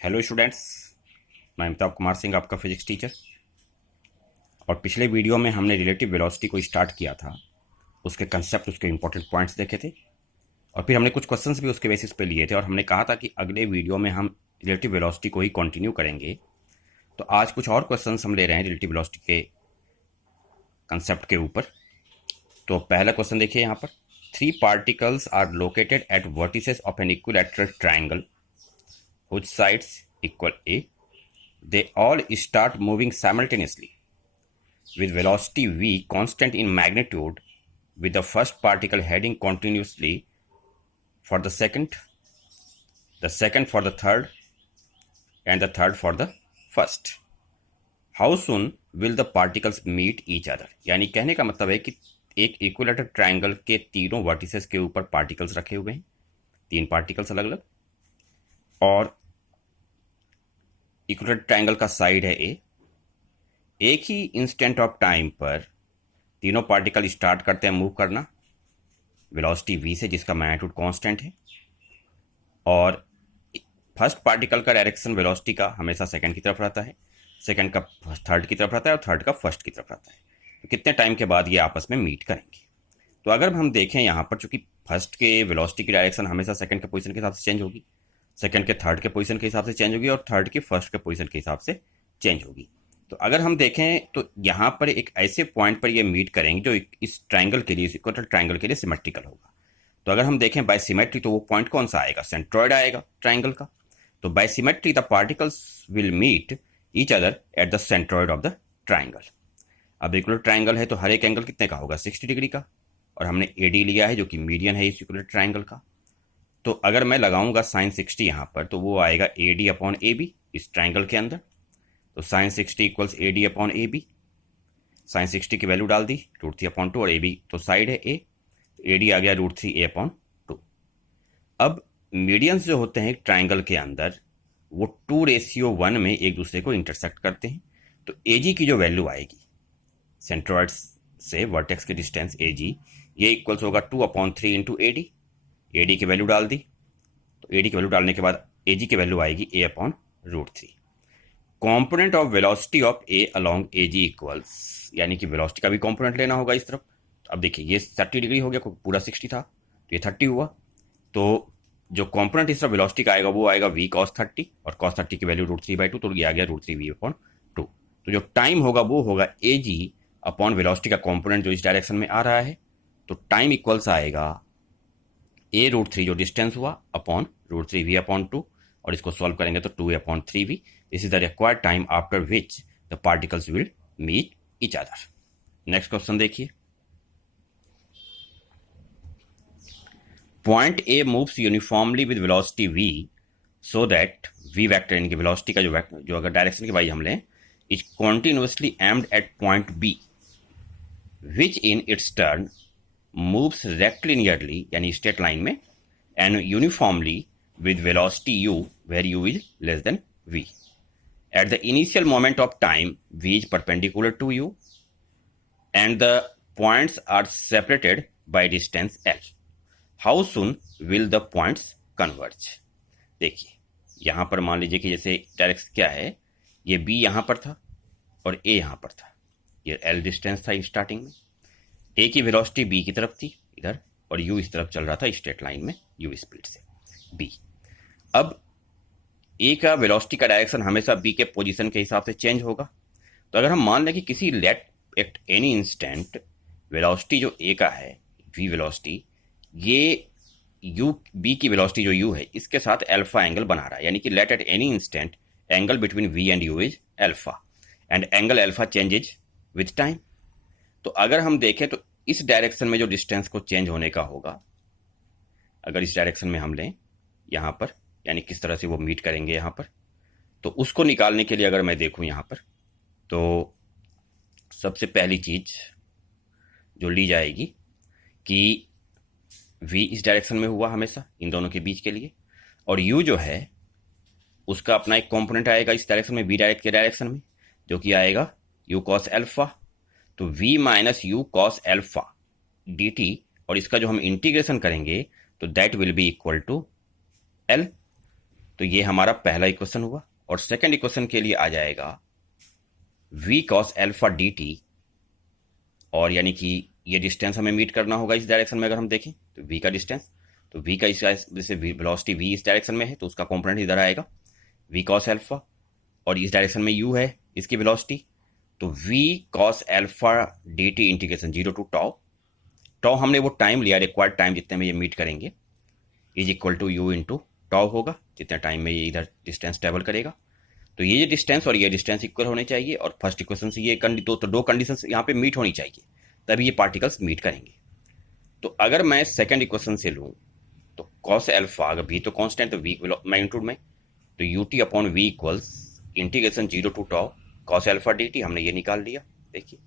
Hello students, मैं अमिताभ कुमार सिंह, आपका physics teacher. और पिछले वीडियो में हमने रिलेटिव वेलोसिटी को स्टार्ट किया था, उसके कंसेप्ट, उसके इंपॉर्टेंट पॉइंट्स देखे थे और फिर हमने कुछ क्वेश्चंस भी उसके बेसिस पे लिए थे और हमने कहा था कि अगले वीडियो में हम रिलेटिव वेलोसिटी को ही कंटिन्यू करेंगे। तो आज कुछ और क्वेश्चंस हम ले रहे हैं रिलेटिव वेलोसिटी के कंसेप्ट के ऊपर। तो पहला क्वेश्चन देखिए यहाँ पर, three particles are located at vertices of an equilateral triangle which sides equal a. They all start moving simultaneously with velocity v constant in magnitude, with the first particle heading continuously for the second for the third, and the third for the first. How soon will the particles meet each other? यानी कहने का मतलब है कि एक equilateral triangle के तीनों vertices के ऊपर पार्टिकल्स रखे हुए हैं, तीन पार्टिकल्स अलग अलग, और इक्विलेटरल ट्रायंगल का साइड है ए। एक ही इंस्टेंट ऑफ टाइम पर तीनों पार्टिकल स्टार्ट करते हैं मूव करना वेलोसिटी v से, जिसका मैग्नीट्यूड कांस्टेंट है, और फर्स्ट पार्टिकल का डायरेक्शन वेलोसिटी का हमेशा सेकंड की तरफ रहता है, सेकंड का थर्ड की तरफ रहता है और थर्ड का फर्स्ट की तरफ रहता है। तो कितने टाइम के बाद ये आपस में मीट करेंगे? तो अगर हम देखें यहाँ पर, चूंकि फर्स्ट के वेलोसिटी की डायरेक्शन हमेशा सेकंड के पोजीशन के हिसाब से चेंज होगी, सेकंड के थर्ड के पोजीशन के हिसाब से चेंज होगी और थर्ड के फर्स्ट के पोजीशन के हिसाब से चेंज होगी। तो अगर हम देखें तो यहाँ पर एक ऐसे पॉइंट पर ये मीट करेंगे जो इस ट्रायंगल के लिए, इस इक्वेटरल ट्रायंगल के लिए सिमेट्रिकल होगा। तो अगर हम देखें बाय सिमेट्री, तो वो पॉइंट कौन सा आएगा? सेंट्रॉइड आएगा ट्रायंगल का। तो by symmetry the particles will meet each other at the centroid of the triangle. अब इक्विलैटरल ट्रायंगल है तो हर एक एंगल कितने का होगा? 60 डिग्री का, और हमने एडी लिया है जो कि मीडियन है इस इक्विलैटरल ट्रायंगल का। तो अगर मैं लगाऊंगा साइन 60 यहाँ पर, तो वो आएगा A D upon A B इस ट्रायंगल के अंदर। तो sine 60 equals A D upon A B. Sine 60 की वैल्यू डाल दी √3/2, और ए बी तो साइड है ए, ए डी आ गया √3a/2। अब मीडियंस जो होते हैं ट्रायंगल के अंदर, वो 2:1 में एक दूसरे को इंटरसेक्ट करते हैं। तो ए जी की जो वैल्यू आएगी सेंट्रॉइड से वर्टेक्स की डिस्टेंस ए जी, ये इक्वल्स होगा 2/3 into A D. A D की वैल्यू डाल दी, तो ए डी की वैल्यू डालने के बाद ए जी की वैल्यू आएगी a/√3। Component of velocity of A along A G equals, यानी कि वेलोसिटी का भी कॉम्पोनेंट लेना होगा इस तरफ। तो अब देखिए ये 30 डिग्री हो गया, पूरा 60 था तो ये 30 हुआ। तो जो कॉम्पोनेंट इस तरफ वेलोसिटी का आएगा वो आएगा v cos 30, और cos 30 की वैल्यू √3/2, तो ये आ गया √3v/2। तो जो टाइम होगा वो होगा ए जी अपॉन वेलोसिटी का कॉम्पोनेंट जो इस डायरेक्शन में आ रहा है। तो टाइम इक्वल्स आएगा a√3 जो डिस्टेंस हुआ अपॉन √3v/2, और इसको सॉल्व करेंगे तो 2a/3v। This is the required time after which the particles will meet each other. Next question देखिए, point A moves uniformly with velocity v so that v vector, यानी कि velocity का जो अगर डायरेक्शन की बाई हम लें, is continuously aimed at point b which in its turn moves rectilinearly, यानी स्ट्रेट लाइन में, and uniformly with velocity u where u is less than v. At the initial moment of time, v is perpendicular to u and the points are separated by distance l. How soon will the points converge? देखिए यहाँ पर मान लीजिए कि जैसे direction क्या है, ये b यहाँ पर था और a यहाँ पर था, ये l डिस्टेंस था स्टार्टिंग में। a की वेलोसिटी b की तरफ थी इधर, और u इस तरफ चल रहा था स्ट्रेट लाइन में u स्पीड से b। अब ए का वेलोसिटी का डायरेक्शन हमेशा बी के पोजीशन के हिसाब से चेंज होगा। तो अगर हम मान लें कि किसी let at any instant velocity जो ए का है वी वेलोसिटी, ये यू बी की वेलोसिटी जो यू है इसके साथ अल्फा एंगल बना रहा है, यानी कि let at any instant angle between v and u is alpha, and angle alpha changes with time. तो अगर हम देखें तो इस डायरेक्शन में जो डिस्टेंस को चेंज होने का होगा, अगर इस डायरेक्शन में हम लें यहाँ पर, यानी किस तरह से वो मीट करेंगे यहाँ पर, तो उसको निकालने के लिए अगर मैं देखूँ यहाँ पर, तो सबसे पहली चीज जो ली जाएगी कि v इस डायरेक्शन में हुआ हमेशा इन दोनों के बीच के लिए, और u जो है उसका अपना एक कंपोनेंट आएगा इस डायरेक्शन में, v डायरेक्ट के डायरेक्शन में, जो कि आएगा u cos अल्फा। तो v minus u cos alpha dt, और इसका जो हम इंटीग्रेशन करेंगे तो that will be equal to l। तो ये हमारा पहला इक्वेशन हुआ। और सेकंड इक्वेशन के लिए आ जाएगा v cos अल्फा dt, और यानी कि ये डिस्टेंस हमें मीट करना होगा इस डायरेक्शन में। अगर हम देखें तो v का डिस्टेंस, तो v का इस जैसे वेलोसिटी v इस डायरेक्शन में है तो उसका कंपोनेंट इधर आएगा v cos अल्फा, और इस डायरेक्शन में u है इसकी वेलोसिटी, तो v cos alpha dt integration 0 to tau, tau हमने वो टाइम लिया, रिक्वायर्ड टाइम जितने में ये मीट करेंगे, is equal to u into tau होगा, जितने टाइम में ये इधर डिस्टेंस ट्रेवल करेगा। तो ये डिस्टेंस और ये डिस्टेंस इक्वल होने चाहिए, और फर्स्ट इक्वेशन से ये दो कंडीशंस यहाँ पे मीट होनी चाहिए, तभी ये पार्टिकल्स मीट करेंगे। तो अगर मैं सेकंड इक्वेशन से लूँ तो कॉस अल्फा, अगर v तो कांस्टेंट, तो v मैग्नीट्यूड में, तो ut upon v equals integration 0 to tau cos alpha dt, हमने ये निकाल लिया देखिए,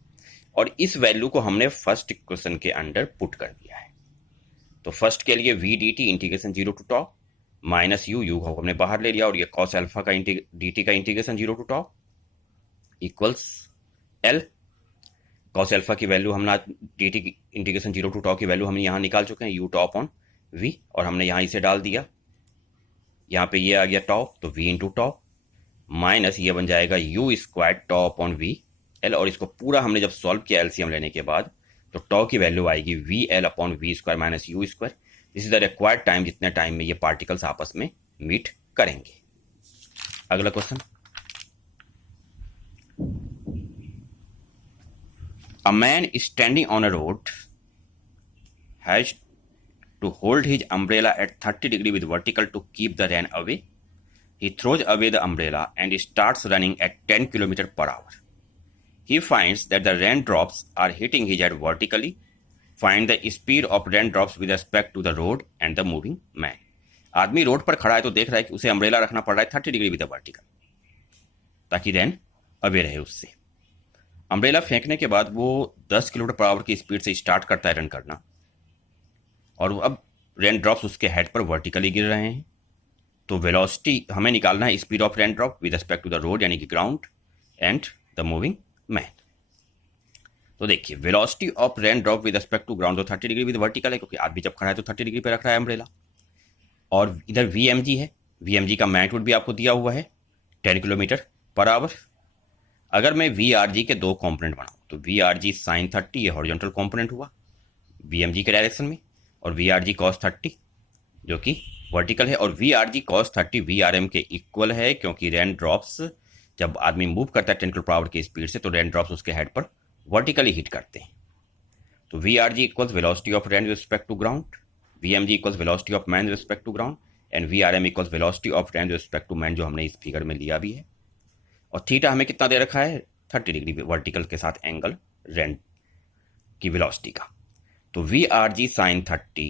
और इस वैल्यू को हमने फर्स्ट इक्वेशन के अंडर पुट कर दिया है। तो फर्स्ट के लिए v dt integration 0 to tau minus u को हमने बाहर ले लिया, और ये कॉस अल्फा का dt का integration 0 to tau equals l। Cos alpha की वैल्यू हमने dt की इंटीग्रेशन 0 टू टाउ की वैल्यू हम यहाँ निकाल चुके हैं, u टाउ अपॉन v, और हमने यहाँ इसे डाल दिया, यहाँ पे ये आ गया टाउ, तो v इंटू टाउ माइनस ये बन जाएगा u square tau upon v l, और इसको पूरा हमने जब सॉल्व किया एलसीएम लेने के बाद, तो टाउ की वैल्यू आएगी v l upon v square minus u square. This is the required time, जितने टाइम में ये पार्टिकल्स आपस में मीट करेंगे। अगला question, a man standing on a road has to hold his umbrella at 30 degree with vertical to keep the rain away. He throws away the umbrella and starts running at 10 km per hour. He finds that the raindrops are hitting his head vertically. Find the speed of raindrops with respect to the road and the moving man. आदमी road पर खड़ा है तो देख रहा है कि उसे अम्ब्रेला रखना पड़ रहा है 30 डिग्री विद वर्टिकल, ताकि रैन अवे रहे उससे। अम्ब्रेला फेंकने के बाद वो 10 किलोमीटर पर आवर की स्पीड से स्टार्ट करता है रन करना, और अब रेन ड्रॉप्स उसके हेड पर वर्टिकली गिर रहे हैं। तो वेलोसिटी हमें निकालना है, speed of rain drop with respect to the road यानी कि ground and the moving man. तो देखिए velocity of rain drop with respect to ground, तो 30 डिग्री विद वर्टिकल है, क्योंकि आदमी जब खड़ा है तो 30 डिग्री पे रख रहा है अम्ब्रेला, और इधर वी है, वी का मैग्नीट्यूड भी आपको दिया हुआ है 10 किलोमीटर पर आवर। अगर मैं वी के दो कॉम्पोनेंट बनाऊँ तो वी साइन 30 ये हॉरिजॉन्टल कॉम्पोनेंट हुआ वी के डायरेक्शन में, और वी कॉस 30 जो कि वर्टिकल है, और वी कॉस 30 वी के इक्वल है, क्योंकि रेन ड्रॉप्स जब आदमी मूव करता है 10 किलोमीटर पर आवर की स्पीड से, तो रेन ड्रॉप्स उसके हेड पर वर्टिकली हिट करते हैं। तो v equals velocity of rain with respect to ground, v equals velocity of man with respect to ground, and v equals velocity of rain with respect to man, जो हमने इस figure में लिया भी है। और थीटा हमें कितना दे रखा है, 30 डिग्री वर्टिकल के साथ एंगल रेन की वेलोसिटी का। तो वी साइन 30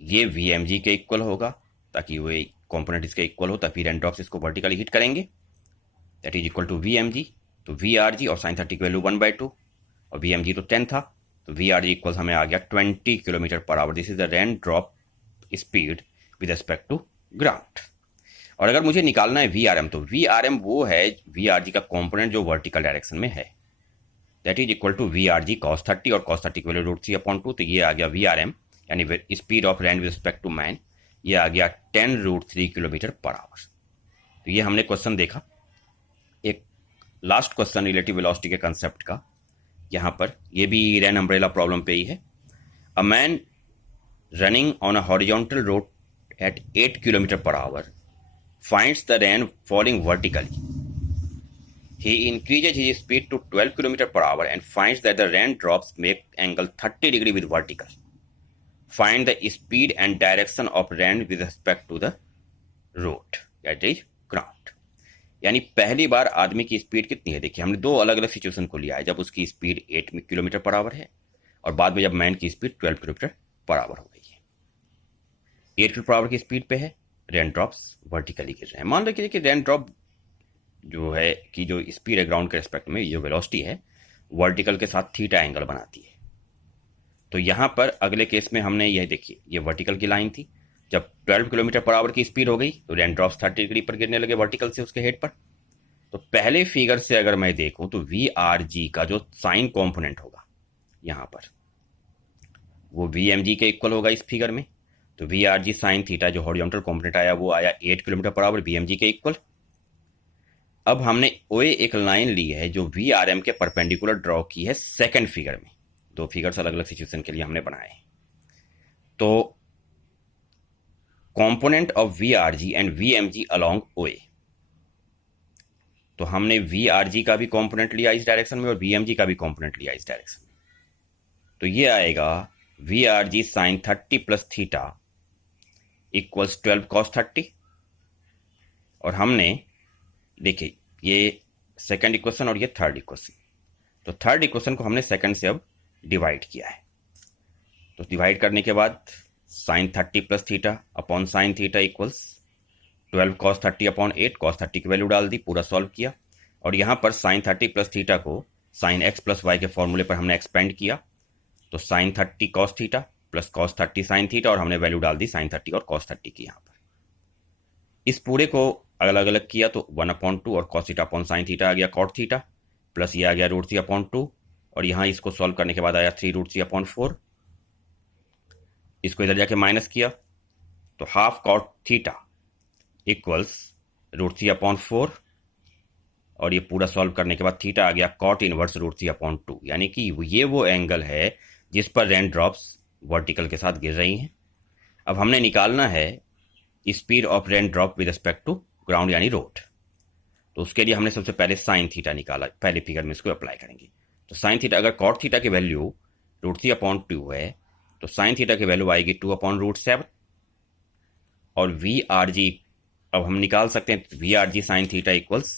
ये वी के इक्वल होगा, ताकि वो कॉम्पोनेंट इसके इक्वल हो, तभी रेन ड्रॉप्स इसको वर्टिकली हिट करेंगे, that is equal to v. तो वी और साइन 30 की वैल्यू 1/2, और वी तो 10 था, तो वी इक्वल हमें आ गया 20 kilometre per hour. This is the rain drop speed with respect to ground. और अगर मुझे निकालना है वी तो वी वो है वी का कॉम्पोनेंट जो वर्टिकल डायरेक्शन में है, that is equal to v cos 30, और कॉस 30 की वैल्यू √3/2, तो ये आ गया वी यानी speed of rain with respect to man, ये आ गया 10√3 किलोमीटर पर आवर। तो ये हमने क्वेश्चन देखा। एक लास्ट क्वेश्चन रिलेटिव वेलोसिटी के कंसेप्ट का, यहाँ पर ये भी रेन अम्ब्रेला प्रॉब्लम पे ही है। A man running on a horizontal road at 8 kilometre per hour finds the rain falling vertically. He increases his speed to 12 km per hour and finds that the rain drops make angle 30 degree with vertical. Find the speed and direction of rain with respect to the road, that is ground. यानी पहली बार आदमी की speed कितनी है, देखिए हमने दो अलग अलग सिचुएशन को लिया है, जब उसकी स्पीड 8 किलोमीटर पर आवर है, और बाद में जब मैन की स्पीड 12 किलोमीटर पर आवर हो गई है। 8 किलोमीटर पर आवर की स्पीड पे है, रेन ड्रॉप्स वर्टिकली गिर रहे हैं। मान लीजिए कि रेन ड्रॉप जो है कि जो स्पीड है ग्राउंड के रिस्पेक्ट में, ये वेलोसिटी है, वर्टिकल के साथ थीटा एंगल बनाती है। तो यहाँ पर अगले केस में हमने यह देखिए, ये वर्टिकल की लाइन थी, जब 12 किलोमीटर पर आवर की स्पीड हो गई तो रेन ड्रॉप्स 30 डिग्री पर गिरने लगे वर्टिकल से उसके हेड पर। तो पहले फिगर से अगर मैं देखूं तो वी का जो साइन कॉम्पोनेंट होगा यहाँ पर, वो वी के इक्वल होगा इस फिगर में, तो v r g sine theta जो हॉरिजॉन्टल कॉम्पोनेंट आया वो आया 8 kilometre per our B M G के इक्वल। अब हमने ओए एक लाइन ली है जो वी आर एम के परपेंडिकुलर ड्रॉ की है सेकंड फिगर में। दो फिगर्स अलग अलग सिचुएशन के लिए हमने बनाए। तो component of v r g and v m g along OA, तो हमने वी आर जी का भी कंपोनेंट लिया इस डायरेक्शन में और वी एम जी का भी कंपोनेंट लिया इस डायरेक्शन में। तो ये आएगा v r g sine 30 plus theta equals 12 cos 30। और हमने देखिए ये सेकंड इक्वेशन और ये थर्ड इक्वेशन, तो थर्ड इक्वेशन को हमने सेकंड से अब डिवाइड किया है। तो डिवाइड करने के बाद sine 30 plus theta upon sine theta equals 12 cos 30 upon 8, cos 30 की वैल्यू डाल दी, पूरा सॉल्व किया। और यहाँ पर साइन 30 प्लस थीटा को साइन एक्स प्लस वाई के फॉर्मूले पर हमने एक्सपेंड किया। तो sine 30 cos theta plus cos 30 sine theta, और हमने वैल्यू डाल दी साइन 30 और कॉस 30 की। यहाँ पर इस पूरे को अलग अलग किया तो 1/2 और cos theta upon sine theta आ गया कॉट थीटा, प्लस ये आ गया √3/2, और यहाँ इसको सॉल्व करने के बाद आया 3√3/4। इसको इधर जाके माइनस किया तो हाफ कॉट थीटा इक्वल्स √3/4, और ये पूरा सॉल्व करने के बाद थीटा आ गया कॉट इनवर्स √3/2, यानी कि ये वो एंगल है जिस पर रेन ड्रॉप्स वर्टिकल के साथ गिर रही हैं। अब हमने निकालना है speed of rain drop with respect to ground यानी रोड। तो उसके लिए हमने सबसे पहले साइन थीटा निकाला, पहले फिगर में इसको अप्लाई करेंगे। तो साइन थीटा, अगर कॉट थीटा की वैल्यू √3/2 है तो साइन थीटा की वैल्यू आएगी 2/√7। और वी आर जी अब हम निकाल सकते हैं, v r g sine theta equals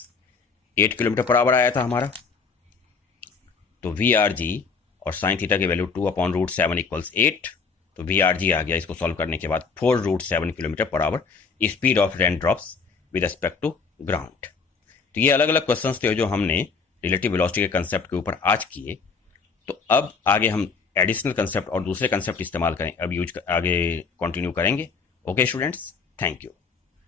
8 kilometre per hour आया था हमारा। तो वी आर जी और साइन थीटा की वैल्यू 2/√7 इक्वल्स 8। तो वी आर जी आ गया, इसको सॉल्व करने के बाद 4√7 kilometre per hour speed of rain drops with respect to ground. तो ये अलग अलग क्वेश्चंस थे जो हमने रिलेटिव वेलोसिटी के कंसेप्ट के ऊपर आज किए। तो अब आगे हम एडिशनल कंसेप्ट और दूसरे कंसेप्ट इस्तेमाल करें, अब यूज आगे कंटिन्यू करेंगे। Okay students, thank you.